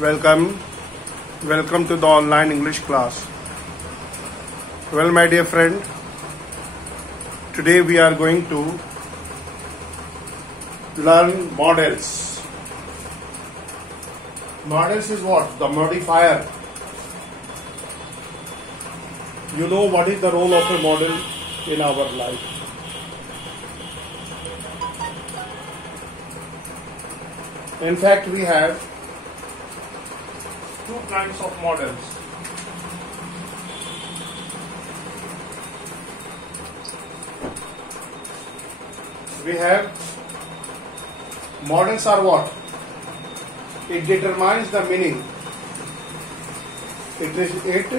Welcome, welcome to the online English class. Well, my dear friend, today we are going to learn models. Models is what? The modifier. You know what is the role of a model in our life. In fact, we have two kinds of models. We have models are what? It determines the meaning. It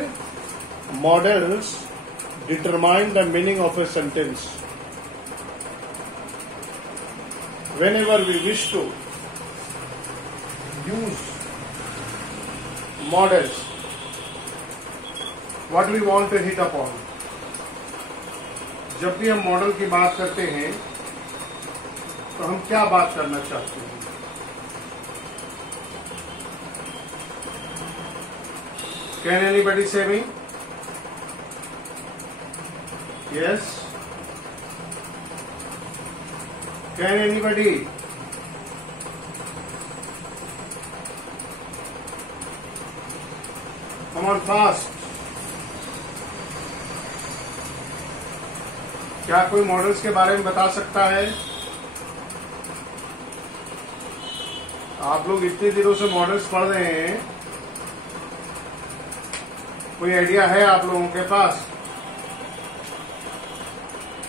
models determine the meaning of a sentence. Whenever we wish to use models, what we want to hit upon. जब भी हम model की बात करते हैं तो हम क्या बात करना चाहते हैं? Can anybody say me? Yes? Can anybody? Come on fast. क्या कोई मॉडल्स के बारे में बता सकता है? आप लोग इतने दिनों से मॉडल्स पढ़ रहे हैं, कोई आइडिया है आप लोगों के पास?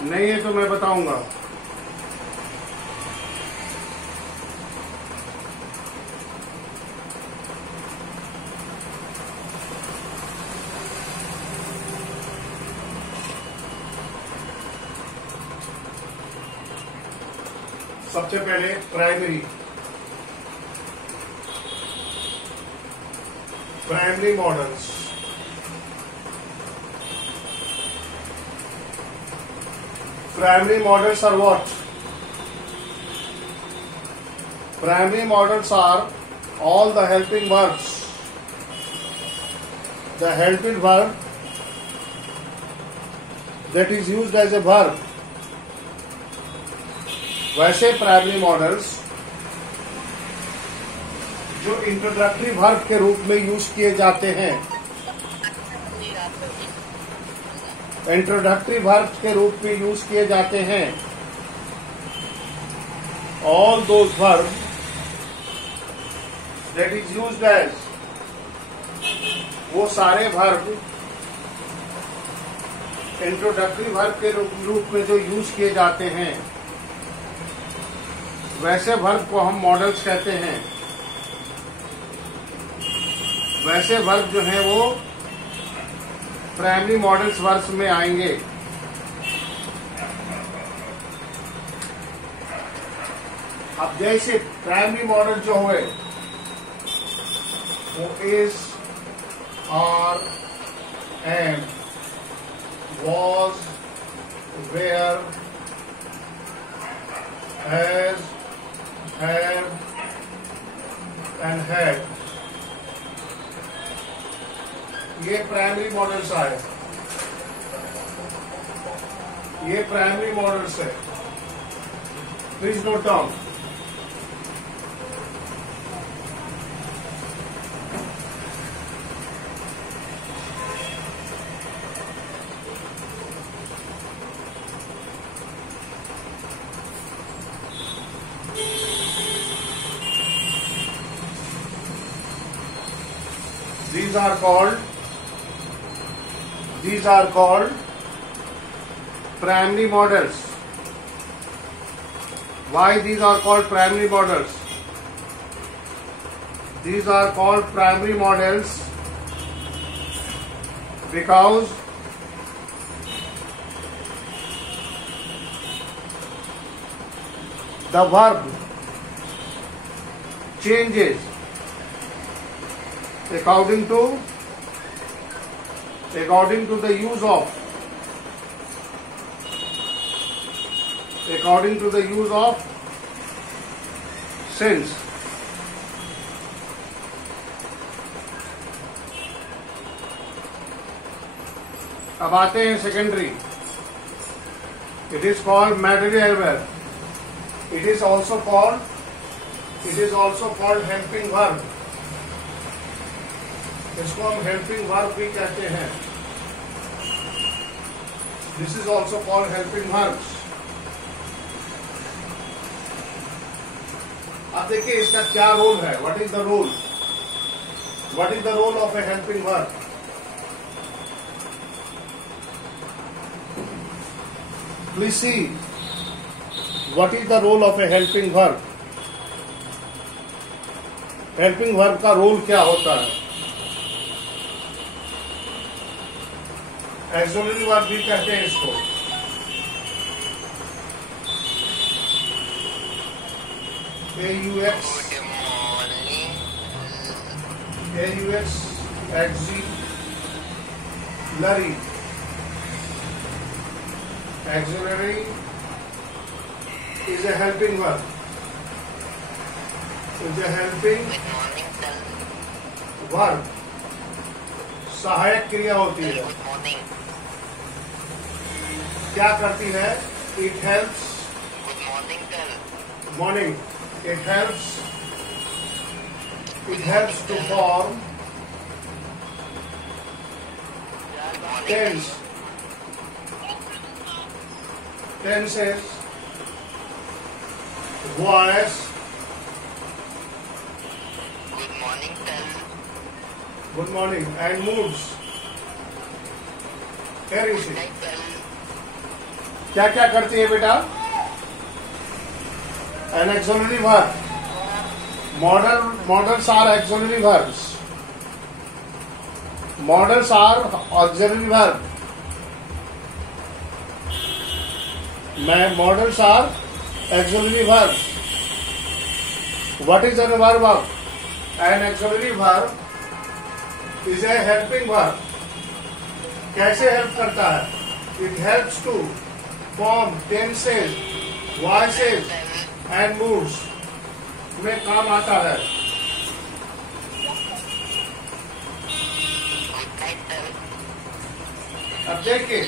नहीं है तो मैं बताऊंगा. सबसे पहले primary models. Primary models are what? Primary models are all the helping verbs. The helping verb that is used as a verb. वैसे प्राइमरी मॉडल्स जो इंट्रोडक्टरी वर्ब के रूप में यूज किए जाते हैं, इंट्रोडक्टरी वर्ब के रूप में यूज किए जाते हैं, all those verb that is used as, वो सारे वर्ब इंट्रोडक्टरी वर्ब के रूप में जो यूज किए जाते हैं, वैसे वर्ब को हम मॉडल्स कहते हैं. वैसे वर्ब जो हैं वो प्राइमरी मॉडल्स वर्ब्स में आएंगे. अब जैसे प्राइमरी मॉडल जो हुए वो is, are, am, was, were, has, have and had, ये प्राइमरी मॉडल्स आए. ये प्राइमरी मॉडल्स है. Please note down. These are called primary models. Why these are called primary models? These are called primary models because the verb changes according to the use of according to the use of since. अब आते हैं secondary. It is called material verb. It is also called helping verb. इसको हम helping verb भी कहते हैं. This is also called helping verbs. अब देखिए इसका क्या रोल है. What is the role? What is the role of a helping verb? Please see. What is the role of a helping verb? Helping verb का role क्या होता है? Auxiliary verb भी कहते हैं इसको. AUX auxiliary. Auxiliary is a helping verb. Is a helping verb. सहायक क्रिया होती है. क्या करती है? It helps. Morning. It helps to form tenses, voice, good morning, and moods. Here you see. क्या क्या करती है बेटा? An auxiliary verb. Modals are auxiliary verbs. Modals are auxiliary verb. Modals are auxiliary verbs. What is an verb? An auxiliary verb is a helping verb. कैसे help करता है? It helps to form tenses, voices and moods में काम आता है. अब देखिए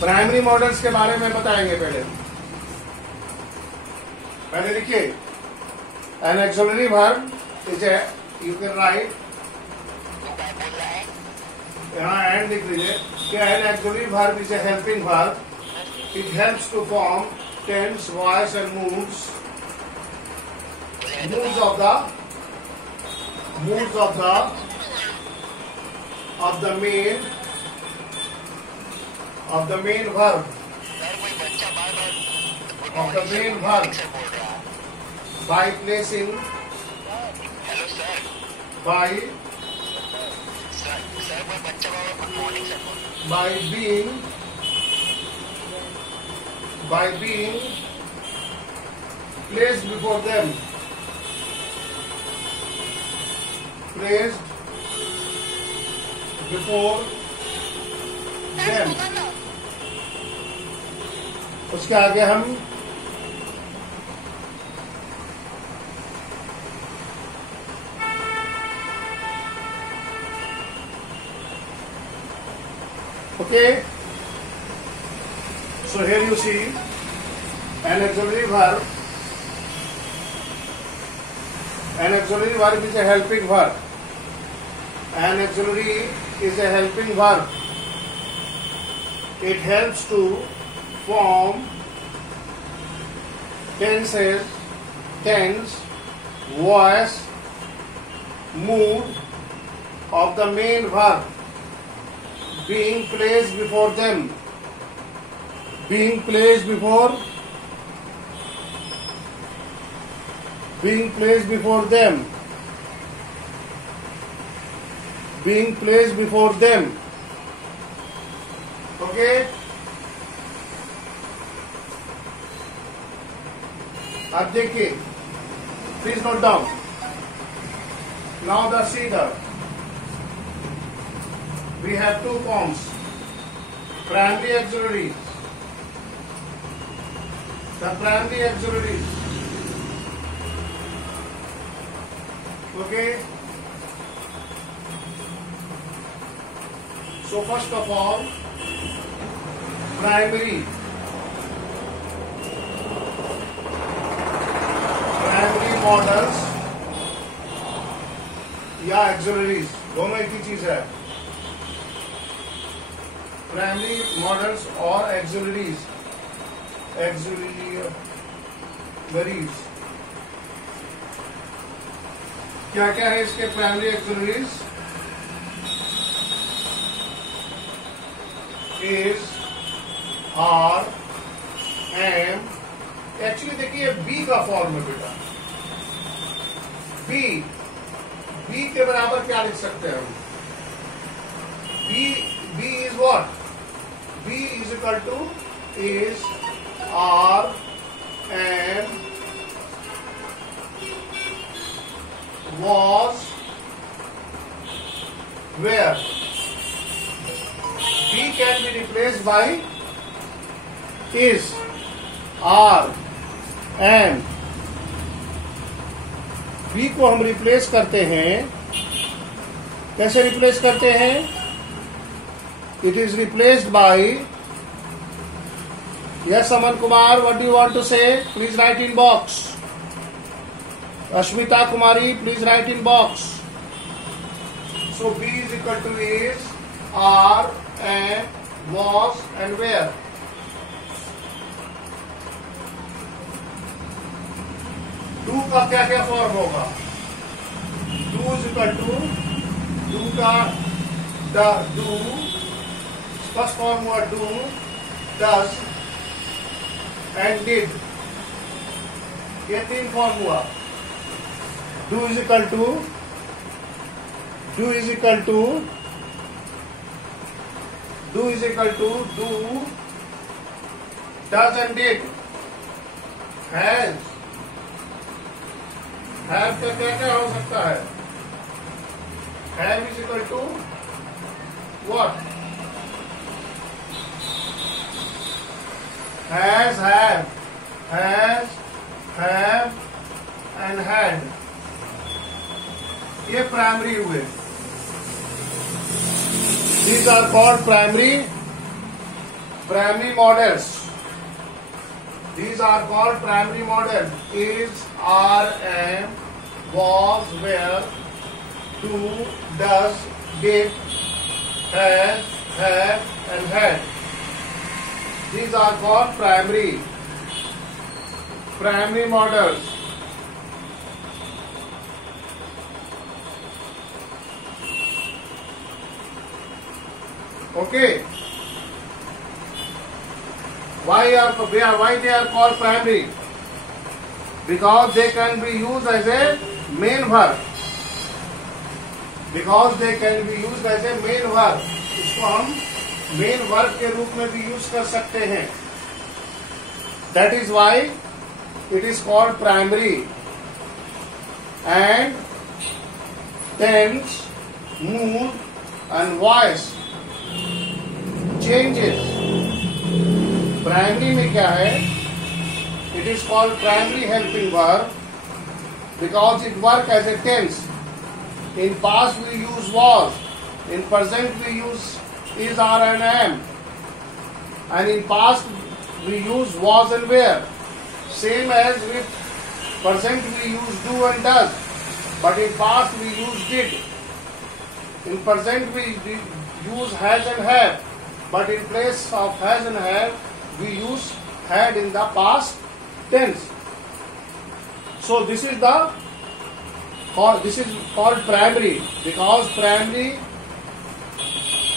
primary models के बारे में बताएंगे. पहले देखिए N auxiliary verb is a, you can write, यहाँ एंड लिख लीजिए कि N auxiliary verb is a helping verb. It helps to form tense, voice and moods of the main verb by placing by being placed before them. उसके आगे हम okay. So here you see an auxiliary verb. An auxiliary verb is a helping verb. An auxiliary is a helping verb. It helps to form tenses, tense, voice, mood of the main verb being placed before them. Being placed before them. Okay. अब देखिए, please note down. Now see we have two forms. Primary auxiliaries. The primary auxiliaries. Okay. So first of all, primary models या auxiliaries दोनों एक ही चीज है. Primary models और auxiliaries क्या क्या है इसके primary auxiliaries? Is, are, am. Actually देखिए बी का फॉर्म है बेटा. बी के बराबर क्या लिख सकते हैं हम? Be is what? Be is equal to is, are, am, was, where. B can be replaced by is, are, am. B को हम रिप्लेस करते हैं. कैसे रिप्लेस करते हैं? It is replaced by. Yes, Aman Kumar, what do you want to say? Please write in box. Ashmita Kumari, please write in box. So B is equal to is, are, am, was and where. Do का क्या क्या form होगा? Do is equal to do का do, first form हुआ do, does and did. ये तीन form हुआ. Do is equal to do, does and did, has. Have का क्या क्या हो सकता है? Have is equal to what? Has, have and had. ये प्राइमरी हुए. These are called primary models. These are called primary models. Is, are, am, was, where, do, does, did, has, have and had. These are called primary models. Okay. Why they are called primary? Because they can be used as a main verb. इसको हम main verb के रूप में भी use कर सकते हैं. That is why it is called primary. And tense, mood and voice changes. Primary में क्या है? It is called primary helping verb because it works as a tense. In past we use was, in present we use is, are and am, and in past we use was and were. Same as with present we use do and does, but in past we use did. In present we use has and have, but in place of has and have we use had in the past tense. So this is called primary because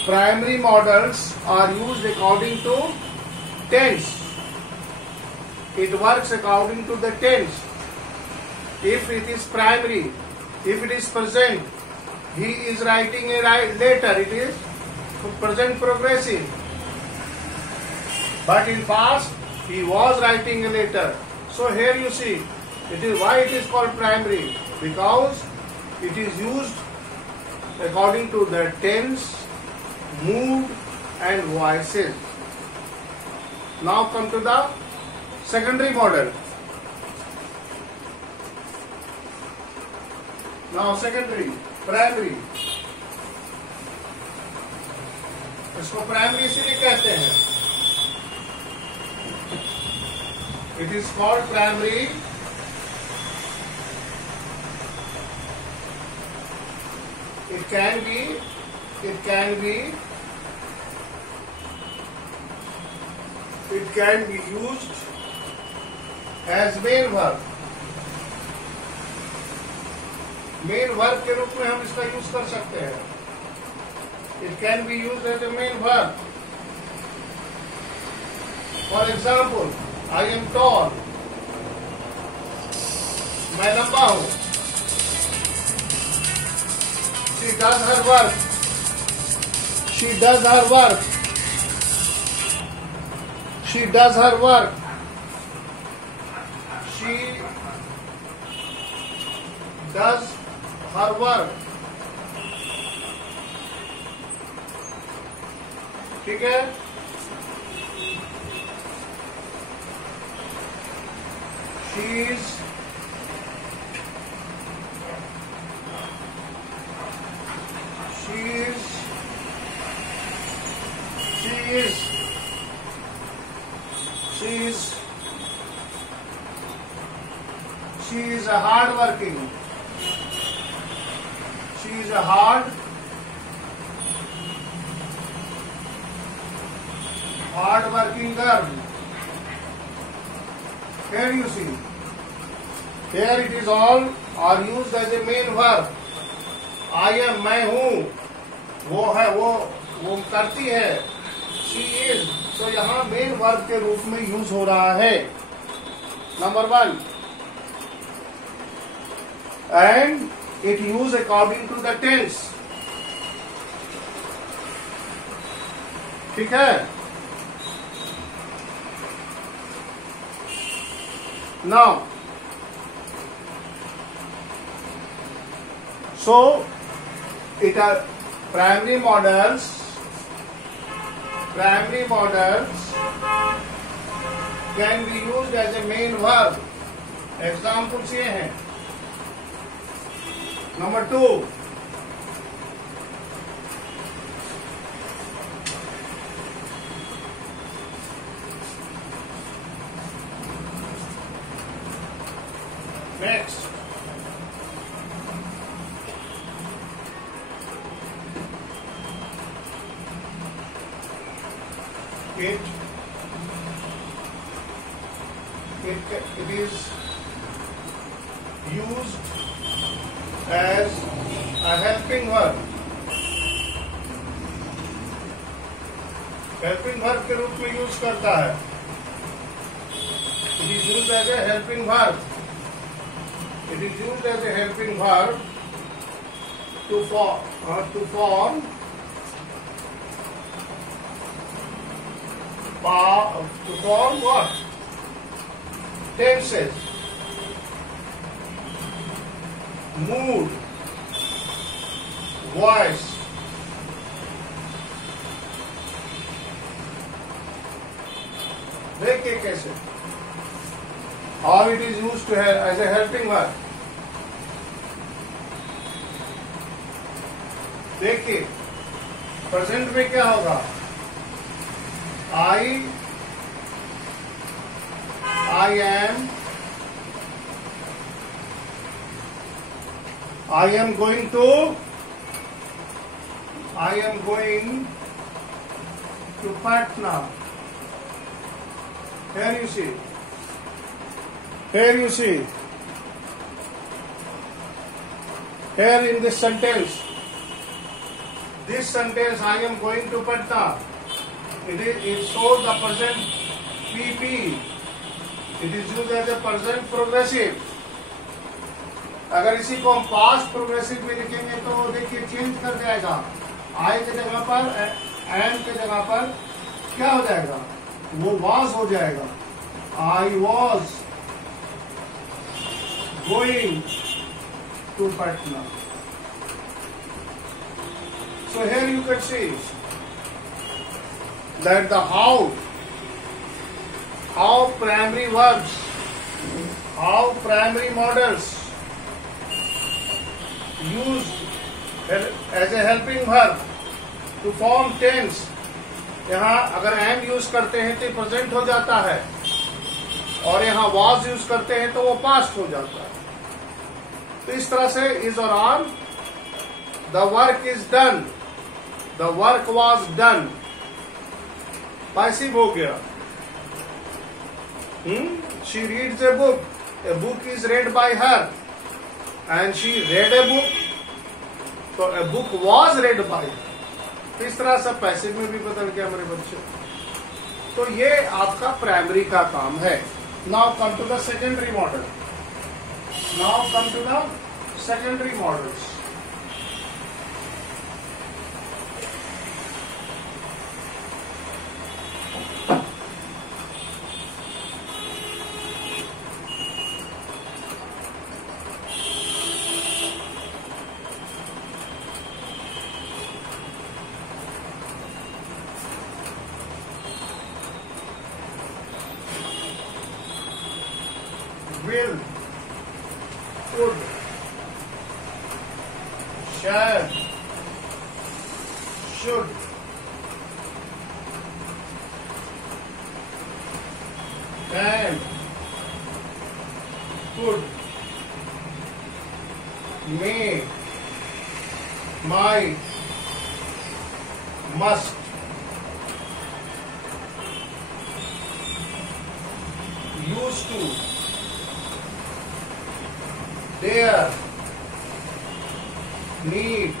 primary models are used according to tense. It works according to the tense. If it is primary, if it is present, he is writing a letter, it is present progressive. But in past, he was writing a letter. So here you see, it is why it is called primary, because it is used according to the tense, mood and voices. Now come to the secondary model. Now secondary, primary. इसको primary इसीलिए कहते हैं. It is called primary. It can be used as main verb. Main verb के रूप में हम इसका use कर सकते हैं. It can be used as a main verb. For example, I am tall. मैं लंबा हूं. She does her work. She does her work. She does her work. She does her work. ठीक है. She is a hard working. She is a hard working girl. Here you see. Here it is all are used as a main verb. I am, मैं हूँ. वो है, वो करती है. She is. तो यहाँ मेन वर्ब के रूप में यूज हो रहा है. Number 1. And it used according to the tense. ठीक है. Now, so it are primary models can be used as a main verb. Examples ये हैं. Number 2. Next. It is used as a helping verb. Helping verb के रूप में use करता है. It is used as a helping verb. It is used as a helping verb to form what? Tenses, mood, voice. देखिए कैसे. How it is used to as a helping verb. देखिए present में क्या होगा. I am going to Patna. Here you see. Here in this sentence, I am going to Patna. It shows the present PP. It is used as a present progressive. अगर इसी को हम past progressive में लिखेंगे तो देखिए change कर जाएगा. आई के जगह पर एम के जगह पर क्या हो जाएगा, वो वाज हो जाएगा. I was going to Patna. So here you can see that the how primary verbs, how primary models used as a helping verb to form tense यहाँ अगर एम यूज करते हैं तो प्रेजेंट हो जाता है, और यहाँ वाज यूज करते हैं तो वो पास्ट हो जाता है। तो इस तरह से इज और are, the work is done, the work was done, passive हो गया। She reads a book is read by her, and she read a book, तो a book was read by her. तो इस तरह से पैसिव में भी बदल गया मेरे बच्चे। तो ये आपका प्राइमरी का काम है। Now come to the secondary modal. Now come to the secondary modals. Will, could, shall, should, can, could, may, might, must, used to, dare, need,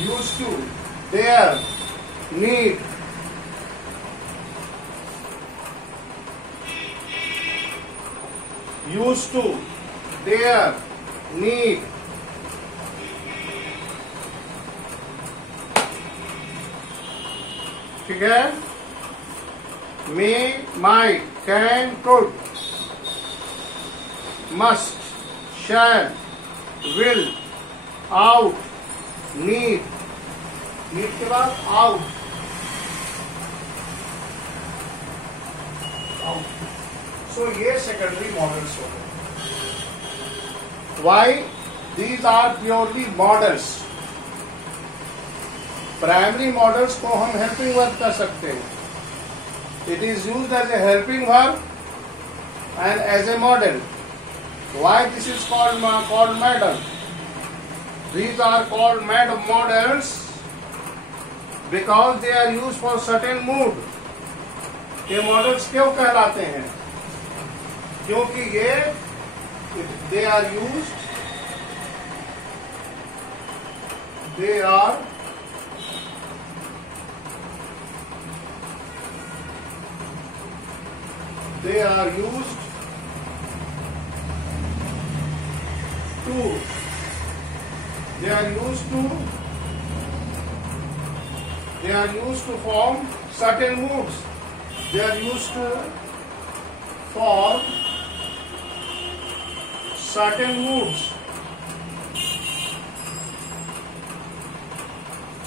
used to, dare, need, used to, dare, need, ठीक है। may, might, can, could, must, shall, will, out, need, need के बाद out, out. So ये secondary models हो गए। Why? These are purely models. Primary models को हम helping verb कर सकते हैं। It is used as a helping verb and as a model. Why this is called model? These are called models because they are used for certain mood. ये models क्यों कहलाते हैं? क्योंकि ये they are used, they are used to form certain moods. They are used to form certain moods.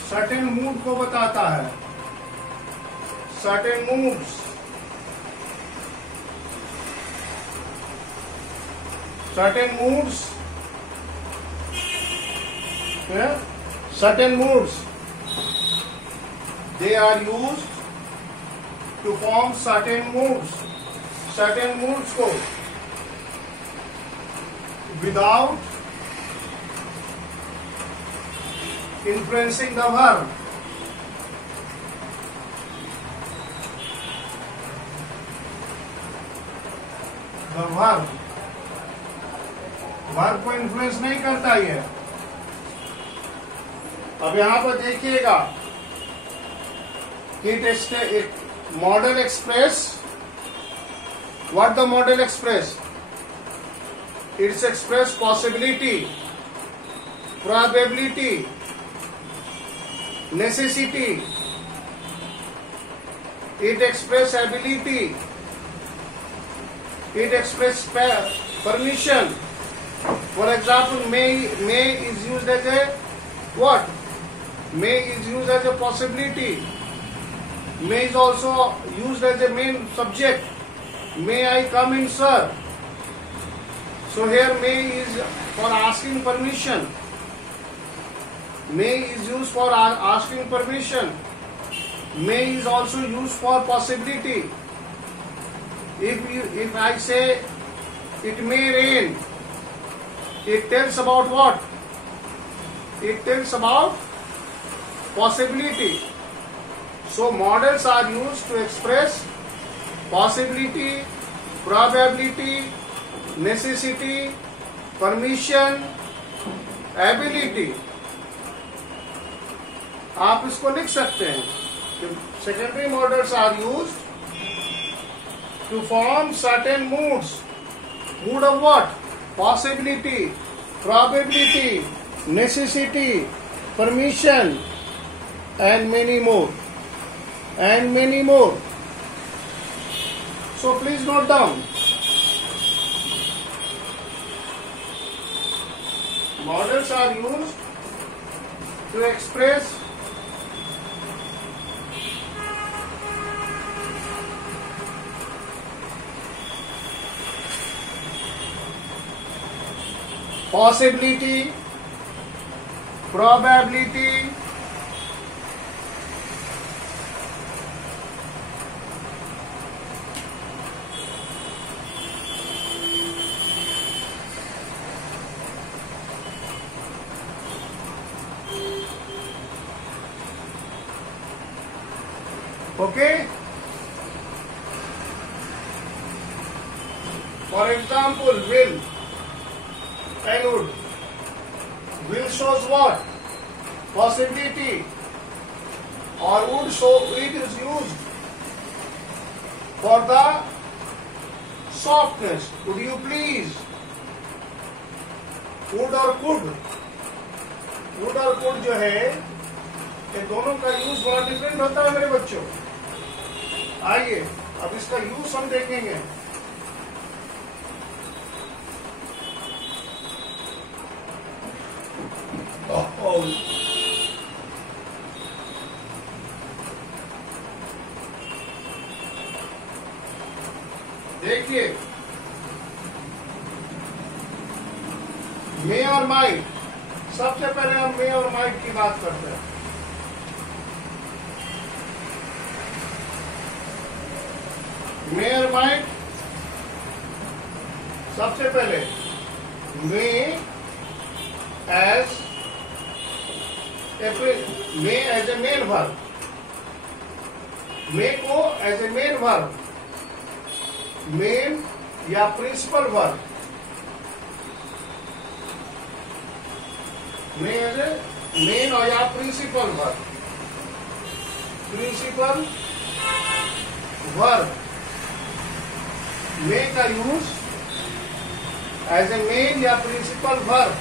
Certain mood को बताता है। Certain moods. Certain moods. Yeah? Certain moods. They are used to form certain moods. Certain moods को without influencing the verb. The verb को influence नहीं करता ये। अब यहां पर देखिएगा कि model express what the model express, it's express possibility, probability, necessity, it express ability, it express permission. For example, may is used as a what? May is used as a possibility. May is also used as a main subject. May I come in, sir? So here may is for asking permission. May is used for asking permission. May is also used for possibility. If I say it may rain, it tells about what? It tells about possibility. So models are used to express possibility, probability, necessity, permission, ability. आप इसको लिख सकते हैं. Secondary models are used to form certain moods. Mood of what? Possibility, probability, necessity, permission, and many more. And many more. So please note down. Models are used to express possibility, probability, okay? For example, will and would. Will shows what? Possibility. Or would show it is used for the softness. Would you please? Would or could. Would और could जो है ये दोनों का use बड़ा different होता है मेरे बच्चों. आइए अब इसका यूज हम देखेंगे. देखिए मे और माइट. सबसे पहले हम मे और माइट की बात करते हैं. मे और माइट सबसे पहले may as a main verb. May को as a main verb, main या principal verb. May as a main और या principal verb. Principal verb may का यूज एज ए मेन या प्रिंसिपल वर्ब.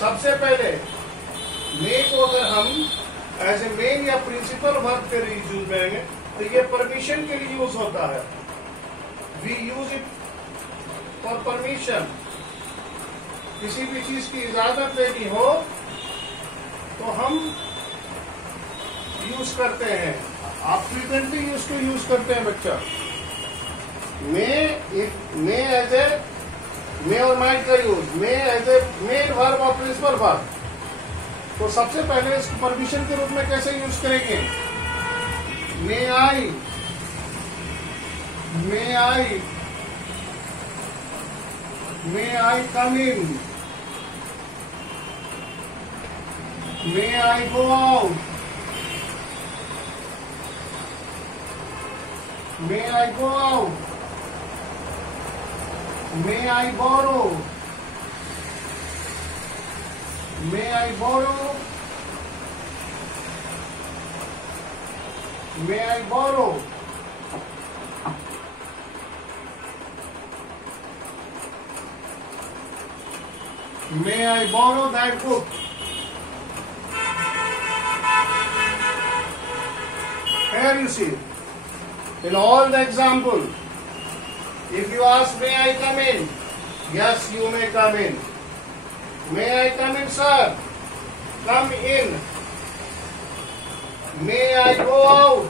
सबसे पहले मे को अगर हम एज ए मेन या प्रिंसिपल वर्ब के लिए यूज करेंगे तो ये परमिशन के लिए यूज होता है. We use it for permission. किसी भी चीज की इजाजत लेनी हो तो हम यूज करते हैं. आप फ्रीक्वेंटली उसको यूज करते हैं बच्चा. मे एज ए मे और माइट का use. May as a main verb और प्रिंसिपल वर्ब. तो सबसे पहले इसको परमिशन के रूप में कैसे यूज करेंगे? May I, may I, may I come in, may I go out, may I go out, may I borrow, may I borrow, may I borrow. May I borrow that book? Here you see, in all the example, if you ask, may I come in? Yes, you may come in. May I come in, sir? Come in. May I go out?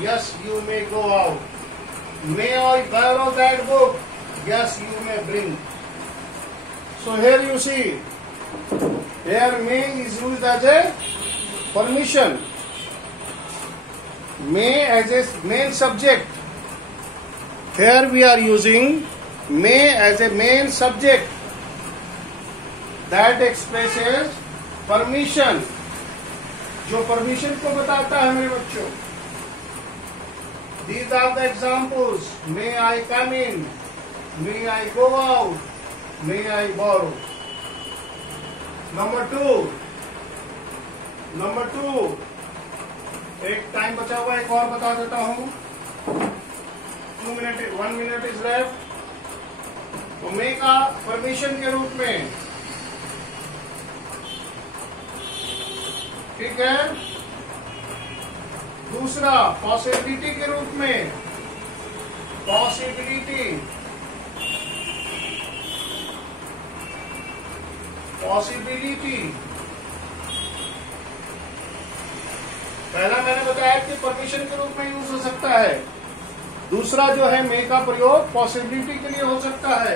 Yes, you may go out. May I borrow that book? Yes, you may bring. So here you see, Here may is used as a permission. May as a main subject. Here we are using may as a main subject that expresses permission, जो permission को बताता है मेरे बच्चों. These are the examples. May I come in? May I go out? May I borrow? Number two. एक time बचा हुआ, एक और बता देता हूं. 1 minute is left. तो मे का परमिशन के रूप में, ठीक है. दूसरा पॉसिबिलिटी के रूप में, पॉसिबिलिटी. पहला मैंने बताया कि परमिशन के रूप में यूज हो सकता है. दूसरा जो है मे का प्रयोग पॉसिबिलिटी के लिए हो सकता है.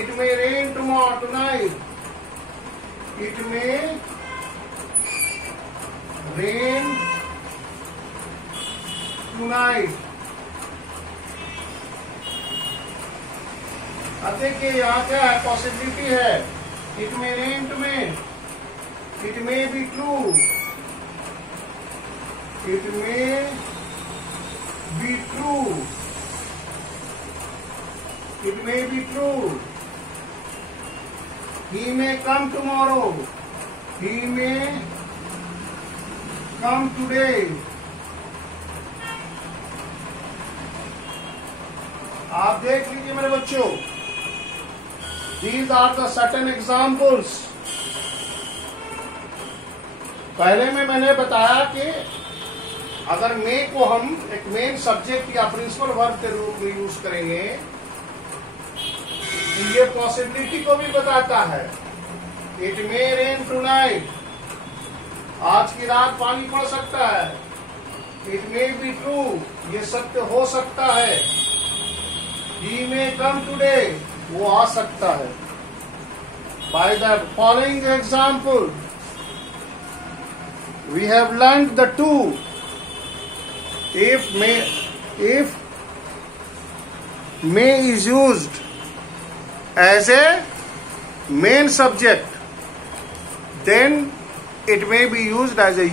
It may rain tonight. It may rain tonight. अब देखिए यहाँ क्या है, पॉसिबिलिटी है. It may rain tomorrow. It may be true. It may be true. It may be true. He may come tomorrow. He may come today. आप देख लीजिए मेरे बच्चों. These are the certain examples. पहले में मैंने बताया कि अगर मे को हम एक मेन सब्जेक्ट या प्रिंसिपल वर्ब के रूप में यूज करेंगे, ये पॉसिबिलिटी को भी बताता है. It may rain tonight. आज की रात पानी पड़ सकता है. It may be true. ये सत्य हो सकता है. He may come today. वो आ सकता है. By the following example we have learn the two. If may is used as a main subject, then it may be used as a